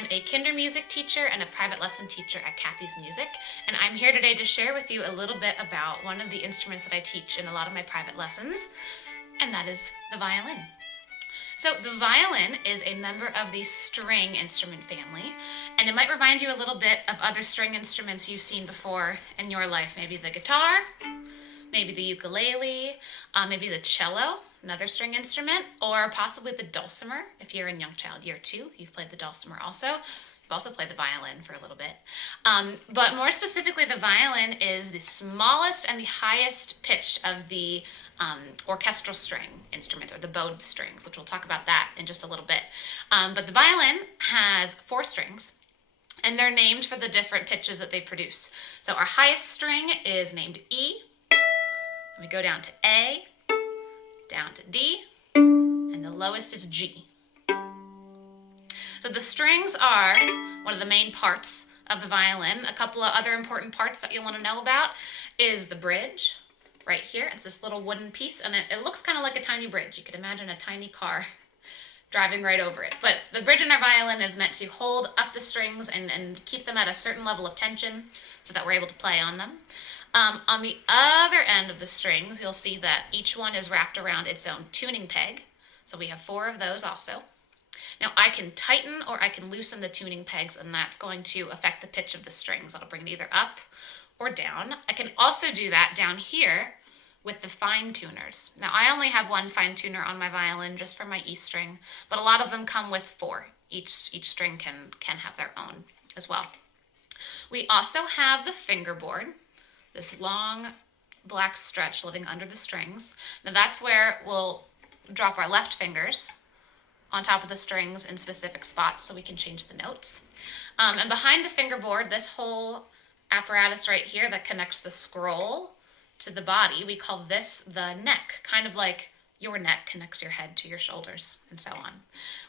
I'm a kinder music teacher and a private lesson teacher at Kathy's Music, and I'm here today to share with you a little bit about one of the instruments that I teach in a lot of my private lessons, and that is the violin. So the violin is a member of the string instrument family, and it might remind you a little bit of other string instruments you've seen before in your life. Maybe the guitar, maybe the ukulele, maybe the cello, another string instrument, or possibly the dulcimer. If you're in Young Child Year 2, you've played the dulcimer also. You've also played the violin for a little bit. But more specifically, the violin is the smallest and the highest pitched of the orchestral string instruments, or the bowed strings, which we'll talk about that in just a little bit. But the violin has 4 strings, and they're named for the different pitches that they produce. So our highest string is named E, and we go down to A, down to D, and the lowest is G. So the strings are one of the main parts of the violin. A couple of other important parts that you'll want to know about is the bridge. Right here, it's this little wooden piece, and it looks kind of like a tiny bridge. You could imagine a tiny car driving right over it. But the bridge in our violin is meant to hold up the strings and keep them at a certain level of tension so that we're able to play on them. On the other end of the strings, you'll see that each one is wrapped around its own tuning peg. So we have 4 of those also. Now I can tighten or I can loosen the tuning pegs, and that's going to affect the pitch of the strings. That'll bring it either up or down. I can also do that down here with the fine tuners. Now I only have 1 fine tuner on my violin just for my E string, but a lot of them come with 4. Each string can have their own as well. We also have the fingerboard, this long black stretch living under the strings. Now that's where we'll drop our left fingers on top of the strings in specific spots so we can change the notes. And behind the fingerboard, this whole apparatus right here that connects the scroll to the body, we call this the neck, kind of like your neck connects your head to your shoulders and so on.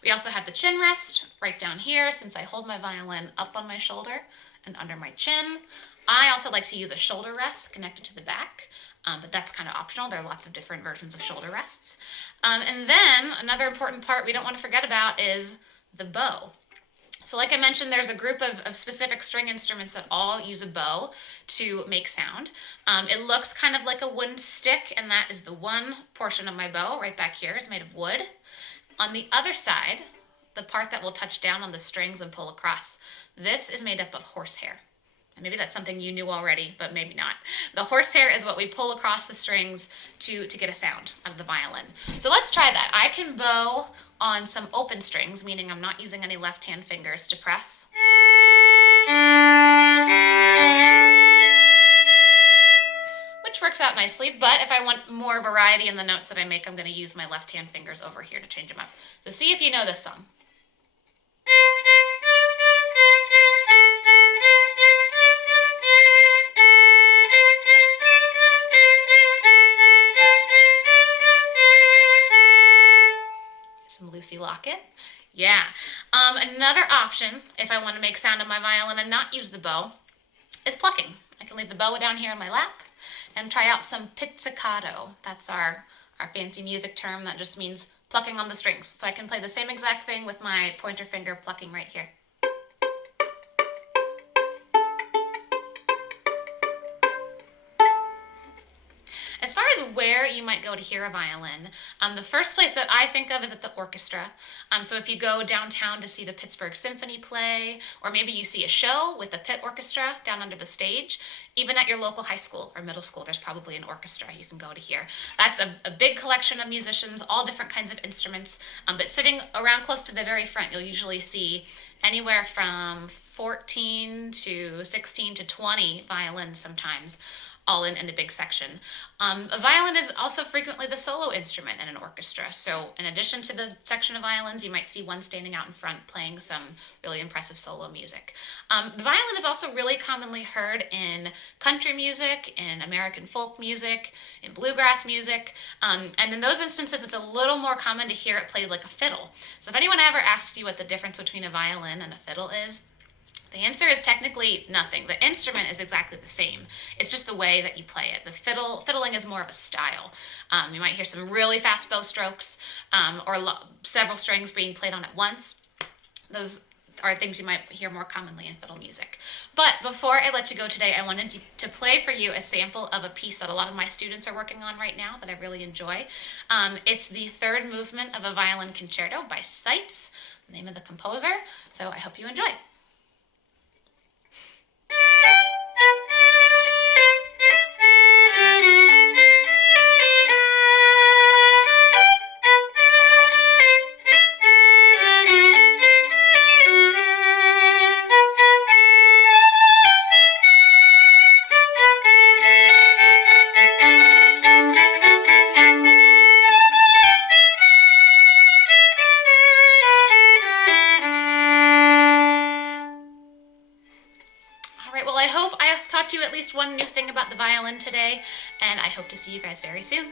We also have the chin rest right down here, since I hold my violin up on my shoulder and under my chin. I also like to use a shoulder rest connected to the back, but that's kind of optional. There are lots of different versions of shoulder rests. And then another important part we don't want to forget about is the bow. So like I mentioned, there's a group of specific string instruments that all use a bow to make sound. It looks kind of like a wooden stick, and that is the one portion of my bow right back here is made of wood. On the other side, the part that will touch down on the strings and pull across, this is made up of horsehair. And maybe that's something you knew already, but maybe not. The horsehair is what we pull across the strings to get a sound out of the violin. So let's try that. I can bow on some open strings, meaning I'm not using any left-hand fingers to press. Which works out nicely, but if I want more variety in the notes that I make, I'm going to use my left-hand fingers over here to change them up. So see if you know this song. Lucy Lockett. Yeah. Another option, if I want to make sound on my violin and not use the bow, is plucking. I can leave the bow down here in my lap and try out some pizzicato. That's our fancy music term that just means plucking on the strings. So I can play the same exact thing with my pointer finger plucking right here. As far as where you might go to hear a violin, the first place that I think of is at the orchestra. So if you go downtown to see the Pittsburgh Symphony play, or maybe you see a show with the pit orchestra down under the stage, even at your local high school or middle school, there's probably an orchestra you can go to hear. That's a big collection of musicians, all different kinds of instruments, but sitting around close to the very front, you'll usually see anywhere from 14 to 16 to 20 violins sometimes, all in a big section. A violin is also frequently the solo instrument in an orchestra. So in addition to the section of violins, you might see one standing out in front playing some really impressive solo music. The violin is also really commonly heard in country music, in American folk music, in bluegrass music. And in those instances, it's a little more common to hear it played like a fiddle. So if anyone ever asks you what the difference between a violin and a fiddle is, the answer is technically nothing. The instrument is exactly the same. It's just the way that you play it. The fiddling is more of a style. You might hear some really fast bow strokes or several strings being played on at once. are things you might hear more commonly in fiddle music. But before I let you go today, I wanted to play for you a sample of a piece that a lot of my students are working on right now that I really enjoy. It's the third movement of a violin concerto by Seitz, the name of the composer, so I hope you enjoy. Well, I hope I have taught you at least one new thing about the violin today, and I hope to see you guys very soon.